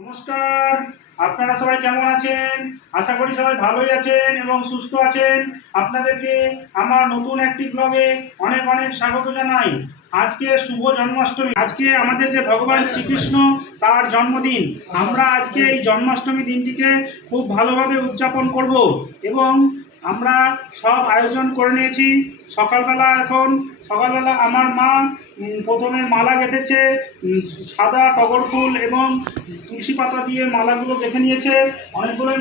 নমস্কার, আপনারা সবাই কেমন আছেন? আশা করি সবাই ভালোই আছেন এবং সুস্থ আছেন। আপনাদেরকে আমার নতুন একটি ব্লগে অনেক অনেক স্বাগত জানাই। আজকে শুভ জন্মাষ্টমী। আজকে আমাদের যে ভগবান শ্রীকৃষ্ণ তার জন্মদিন। আমরা আজকে এই জন্মাষ্টমী দিনটিকে খুব ভালোভাবে উদযাপন করব এবং আমরা সব আয়োজন করে নিয়েছি। সকালবেলা আমার মা প্রথমে মালা গেঁথেছে, সাদা টগর ফুল এবং তুলসী পাতা দিয়ে মালাগুলো গেঁথে নিয়েছে। অনেকগুলোই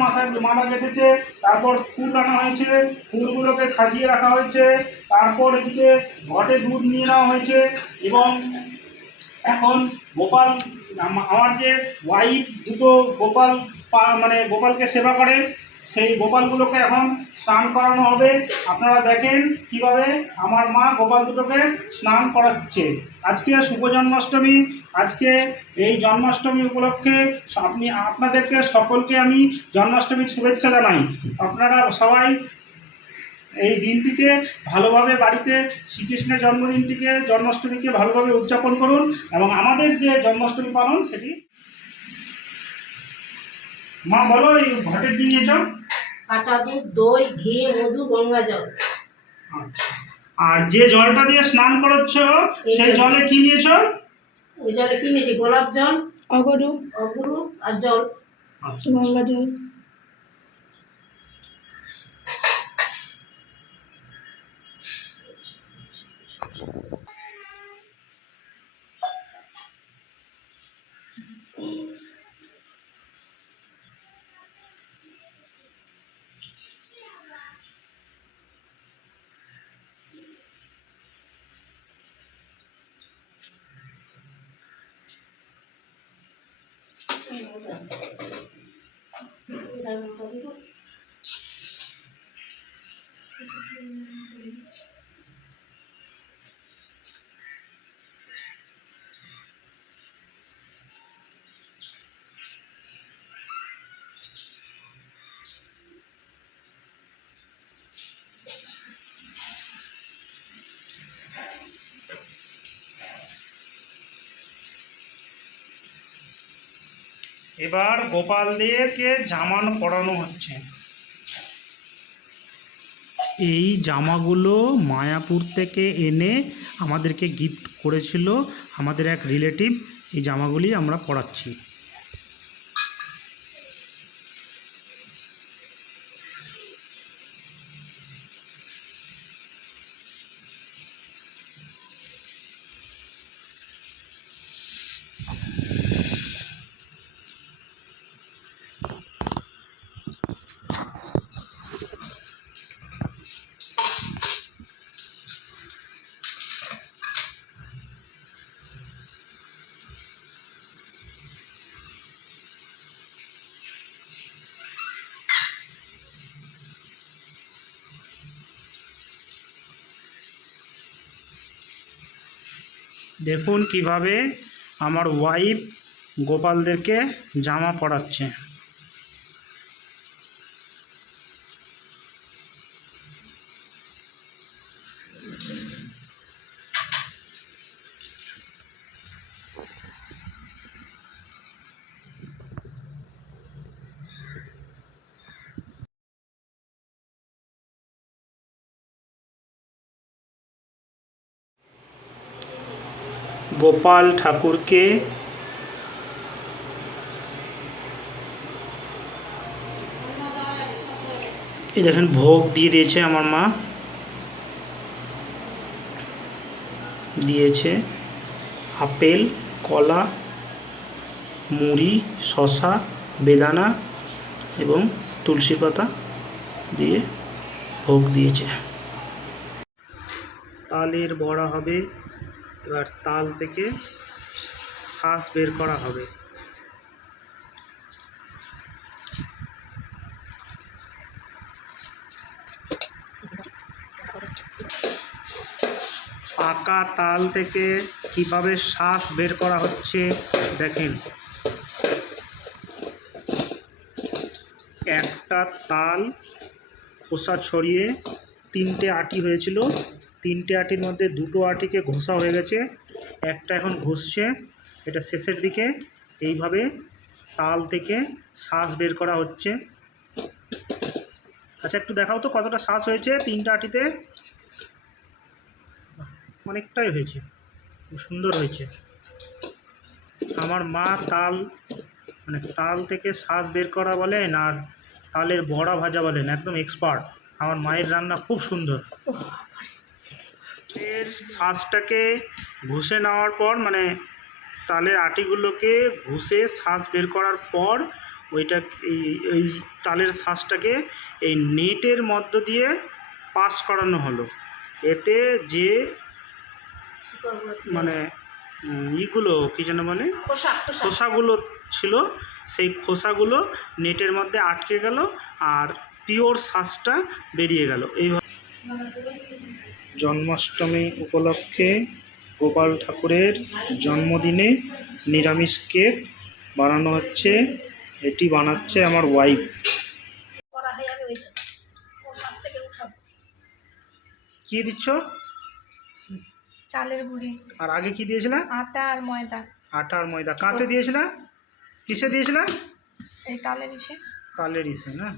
মালা গেঁথেছে। তারপর ফুল আনা হয়েছে, ফুলগুলোকে সাজিয়ে রাখা হয়েছে। তারপর এদিকে ঘটে দুধ নিয়ে নেওয়া হয়েছে এবং এখন গোপাল, আমার যে ওয়াইফ দুটো গোপাল গোপালকে সেবা করে, সেই গোপালগুলোকে এখন স্নান করানো হবে। আপনারা দেখেন কিভাবে আমার মা গোপাল দুটোকে স্নান করাচ্ছে। আজকে শুভ জন্মাষ্টমী। আজকে এই জন্মাষ্টমী উপলক্ষে আপনাদেরকে সকলকে আমি জন্মাষ্টমীর শুভেচ্ছা জানাই। আপনারা সবাই এই দিনটিকে ভালোভাবে বাড়িতে শ্রীকৃষ্ণের জন্মাষ্টমীকে ভালোভাবে উদযাপন করুন এবং আমাদের যে জন্মাষ্টমী পালন সেটি। মা বলো, এই ঘটের কি নিয়েছ? কাঁচা দুধ, দই, ঘি, মধু, গঙ্গা জল। আচ্ছা, আর যে জলটা দিয়ে স্নান করাচ্ছ সেই জলে কি নিয়েছ? ওই জলে কি নিয়েছি? গোলাপ জল, অগরু আর জল। আচ্ছা, গঙ্গা জল। এবার গোপালদেরকে জামা পরানো হচ্ছে। এই জামাগুলো মায়াপুর থেকে এনে আমাদেরকে গিফট করেছিল আমাদের এক রিলেটিভ। এই জামাগুলি আমরা পরাচ্ছি। দেখুন কিভাবে আমার ওয়াইফ গোপালদেরকে জামা পরাচ্ছে। গোপাল ঠাকুরকে এই দেখেন ভোগ দিয়ে দিয়েছে আমার মা। দিয়েছে আপেল, কলা, মুড়ি, শসা, বেদানা এবং তুলসী পাতা দিয়ে ভোগ দিয়েছে। তালের বড়া হবে। এবার তাল থেকে শাঁস বের করা হবে। পাকা তাল থেকে কিভাবে শাঁস বের করা হচ্ছে দেখেন। একটা তাল খোসা ছড়িয়ে 3টে আটি হয়েছিল। 3টে আটির মধ্যে 2টো আটিকে ঘষা হয়ে গেছে, একটা এখন ঘষছে। এটা শেষের দিকে এইভাবে তাল থেকে শ্বাস বের করা হচ্ছে। আচ্ছা একটু দেখাও তো কতটা শ্বাস হয়েছে 3টা আটিতে। অনেকটাই হয়েছে, খুব সুন্দর হয়েছে। আমার মা তাল তাল থেকে শ্বাস বের করা বলেন আর তালের বড়া ভাজা বলেন, একদম এক্সপার্ট। আমার মায়ের রান্না খুব সুন্দর। এর শ্বাসটাকে ঘষে নেওয়ার পর তালের আটিগুলোকে ঘষে শ্বাস বের করার পর ওইটা এই তালের শ্বাসটাকে এই নেটের মধ্য দিয়ে পাস করানো হলো। এতে যে ইগুলো কী যেন বলে, খোসাগুলো ছিল, সেই খোসাগুলো নেটের মধ্যে আটকে গেল আর পিওর শ্বাসটা বেরিয়ে গেল। এইভাবে জন্মাষ্টমী উপলক্ষে গোপাল ঠাকুরের জন্মদিনে নিরামিষ কেক বানানো হচ্ছে। এটি বানাচ্ছে আমার ওয়াইফ। কি দিচ্ছ? চালের গুঁড়ি। আর আগে কি দিয়েছিলা? আটা আর ময়দা। আটা আর ময়দা। কাতে দিয়েছিলা? কিসে দিয়েছিলা? এই তালের ইসে। তালের ইসে না?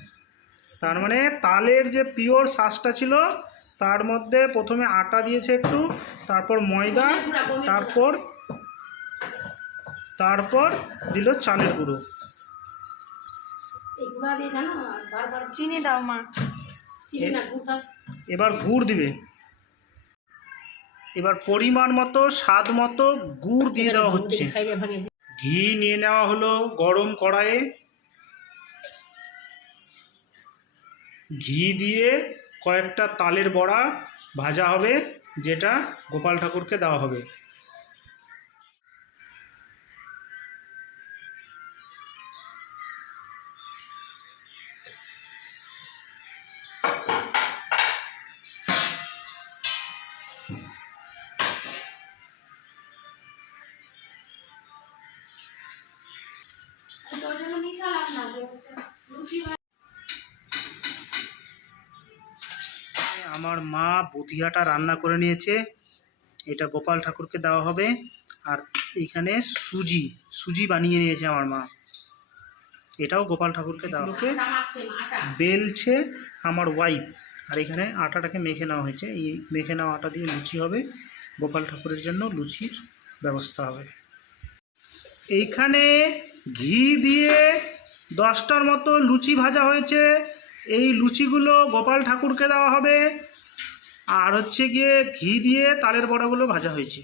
তার মানে তালের যে পিওর শ্বাসটা ছিল তার মধ্যে প্রথমে আটা দিয়েছে একটু, তারপর ময়দা, তারপর দিল চালের গুঁড়ো। চিনি দাও মা। এবার গুড় দিবে। এবার পরিমাণ মতো স্বাদ মতো গুড় দিয়ে দেওয়া হচ্ছে। ঘি নিয়ে নেওয়া হলো গরম কড়াইয়ে। ঘি দিয়ে কয়েকটা তালের বড়া ভাজা হবে, যেটা গোপাল ঠাকুরকে দেওয়া হবে। আমার মা বুধিয়াটা রান্না করে নিয়েছে, এটা গোপাল ঠাকুরকে দেওয়া হবে। আর এইখানে সুজি বানিয়ে নিয়েছে আমার মা, এটাও গোপাল ঠাকুরকে দেওয়া হবে। বেলছে আমার ওয়াইফ, আর এখানে আটাটাকে মেখে নেওয়া হয়েছে। এই মেখে নেওয়া আটা দিয়ে লুচি হবে, গোপাল ঠাকুরের জন্য লুচির ব্যবস্থা হবে। এইখানে ঘি দিয়ে 10টার মতো লুচি ভাজা হয়েছে। এই লুচিগুলো গোপাল ঠাকুরকে দেওয়া হবে। আর হচ্ছে গিয়ে ঘি দিয়ে তালের বড়াগুলো ভাজা হয়েছে,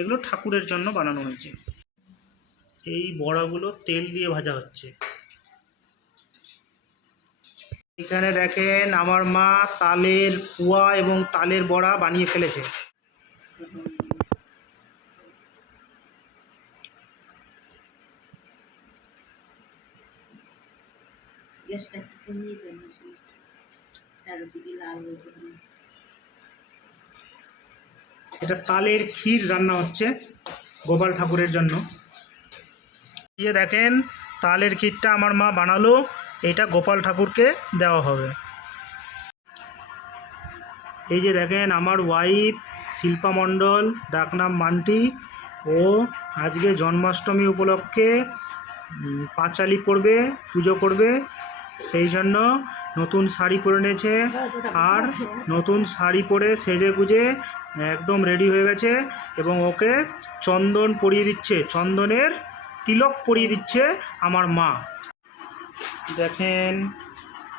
এগুলো ঠাকুরের জন্য বানানো হয়েছে। এই বড়াগুলো তেল দিয়ে ভাজা হচ্ছে। এখানে দেখেন আমার মা তালের পুয়া এবং তালের বড়া বানিয়ে ফেলেছে। এটা তালের ক্ষীর রান্না হচ্ছে গোপাল ঠাকুরের জন্য। এই যে দেখেন তালের ক্ষীরটা আমার মা বানালো, এটা গোপাল ঠাকুরকে দেওয়া হবে। এই যে দেখেন আমার ওয়াইফ শিল্পা মণ্ডল, ডাকনাম মান্টি, ও আজকে জন্মাষ্টমী উপলক্ষে পাঁচালি পরবে, পুজো করবে, সেই জন্য নতুন শাড়ি পরে নিয়েছে। আর নতুন শাড়ি পরে সেজে গুজে একদম রেডি হয়ে গেছে এবং ওকে চন্দন পরিয়ে দিচ্ছে, চন্দনের তিলক পরিয়ে দিচ্ছে আমার মা। দেখেন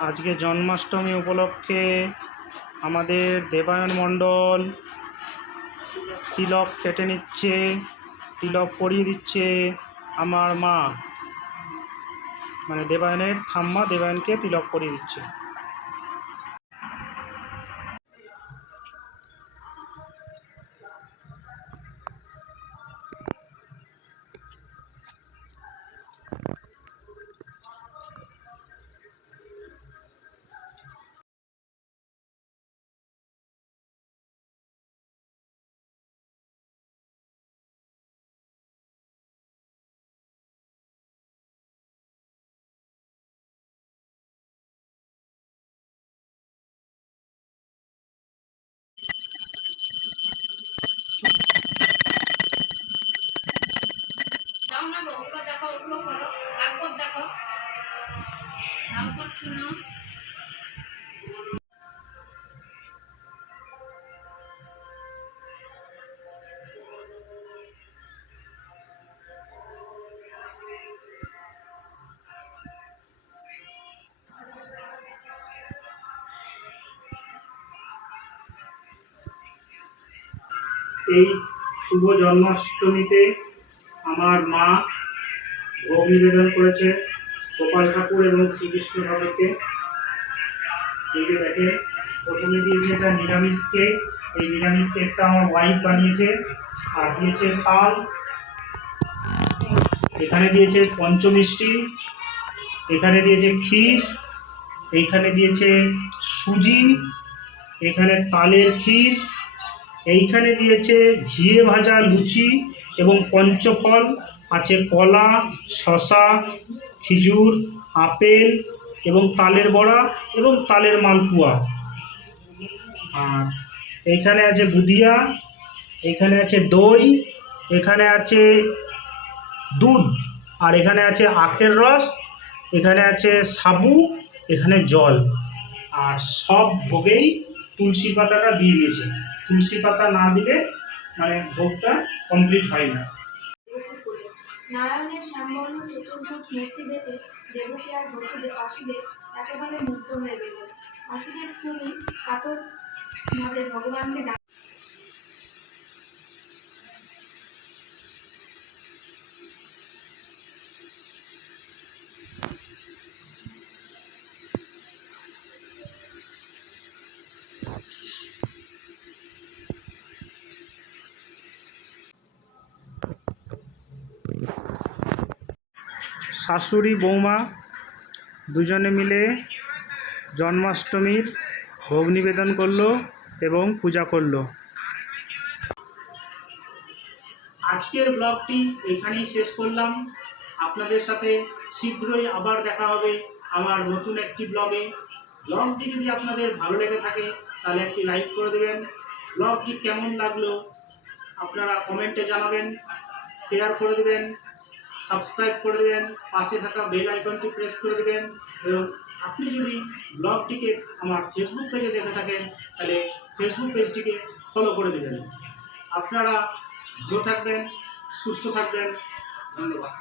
আজকে জন্মাষ্টমী উপলক্ষে আমাদের দেবায়ন মণ্ডল তিলক কেটে নিচ্ছে, তিলক পরিয়ে দিচ্ছে আমার মা, দেবায়নের ঠাম্মা দেবায়নকে তিলক পরিয়ে দিচ্ছে। তারপর দেখো, তারপর শুনো। এই শুভ জন্মাষ্টমীতে আমার মা ভোগ নিবেদন করেছে গোপাল ঠাকুর এবং শ্রীকৃষ্ণ ঠাকুরকে। এই যে দেখেন, প্রথমে দিয়েছে এটা নিরামিষ কেক। এই নিরামিষ কেকটা আমার ওয়াইফ বানিয়েছে। আর দিয়েছে তাল, এখানে দিয়েছে পঞ্চমিষ্টি, এখানে দিয়েছে ক্ষীর, এইখানে দিয়েছে সুজি, এখানে তালের ক্ষীর, এইখানে দিয়েছে ঘিয়ে ভাজা লুচি এবং পঞ্চফল আছে, কলা, শশা, খেজুর, আপেল এবং তালের বড়া এবং তালের মালপোয়া। আর এইখানে আছে বুদিয়া, এখানে আছে দই, এখানে আছে দুধ, আর এখানে আছে আখের রস, এখানে আছে সাবু, এখানে জল। আর সব ভোগেই তুলসী পাতাটা দিয়ে দিয়েছে। তুলসী পাতা না দিলে মানে ভোগটা কমপ্লিট হয় না। নারায়ণের শ্যামবর্ণ চতুর্ভুজ মূর্তি দেখে দেবকী আর বাসুদেব একেবারে মুগ্ধ হয়ে গেল। বাসুদেব খুবই কাতরভাবে ভগবানকে শাশুড়ি বৌমা দুজনে মিলে জন্মাষ্টমীর ভোগ নিবেদন করলো এবং পূজা করলো। আজকের ব্লগটি এখানেই শেষ করলাম। আপনাদের সাথে শীঘ্রই আবার দেখা হবে আমার নতুন একটি ব্লগে। ব্লগটি যদি আপনাদের ভালো লেগে থাকে তাহলে একটি লাইক করে দেবেন। ব্লগটি কেমন লাগলো আপনারা কমেন্টে জানাবেন, শেয়ার করে দেবেন, সাবস্ক্রাইব করে দেবেন, পাশে থাকা বেল আইকনটি প্রেস করে দেবেন। এবং আপনি যদি ব্লগটিকে আমার ফেসবুক পেজে দেখে থাকেন তাহলে ফেসবুক পেজটিকে ফলো করে দেবেন। আপনারা ভালো থাকবেন, সুস্থ থাকবেন। ধন্যবাদ।